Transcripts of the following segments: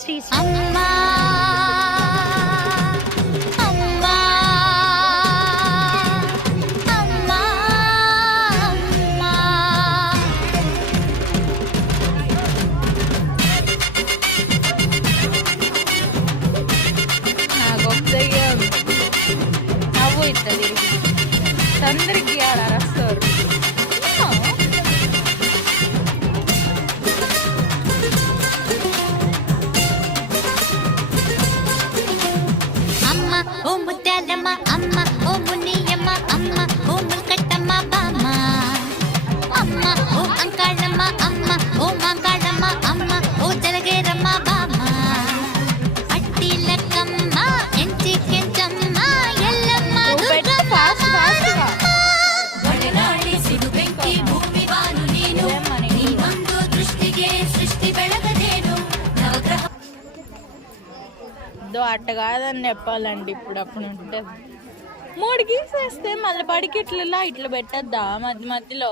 శ్రీ అమ్మా అమ్మా అమ్మా అమ్మా నాకొద్దయ్యా నవ్వు ఇస్తుంది అందరికి అరస్తారు అమ్మ ఓ ముత్యాలమ్మ అమ్మ ఓ మునియమ్మ అమ్మ ఓ ముల్కట్టమ్మ బామ్మ అమ్మ ఓ అంకాళమ్మ అమ్మ ఓ మాంకాళమ్మ అమ్మ ఓ జలగేరమ్మ బామ్మ అట్టి లక్కమ్మ ఎంచి కెంచమ్మ ఎల్లమ్మ దుర్గమ్మ ಒಡನಾಡಿ ಸಿಡು ಬೆಂಕಿ ಭೂಮಿ ಬಾನು ನೀನು ನೀನೊಂದು ದೃಷ್ಟಿಗೆ ಸೃಷ್ಟಿ ಬೆಳಗದೇನು ನವಗ್ರಹ అట్ట కాదని చెప్పాలండి ఇప్పుడు అప్పుడు ఉంటుంది 3 గీసేస్తే మళ్ళీ పడికి ఇట్లా పెట్టద్దా మధ్య మధ్యలో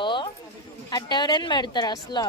అట్ట ఎవరైనా పెడతారు అసలు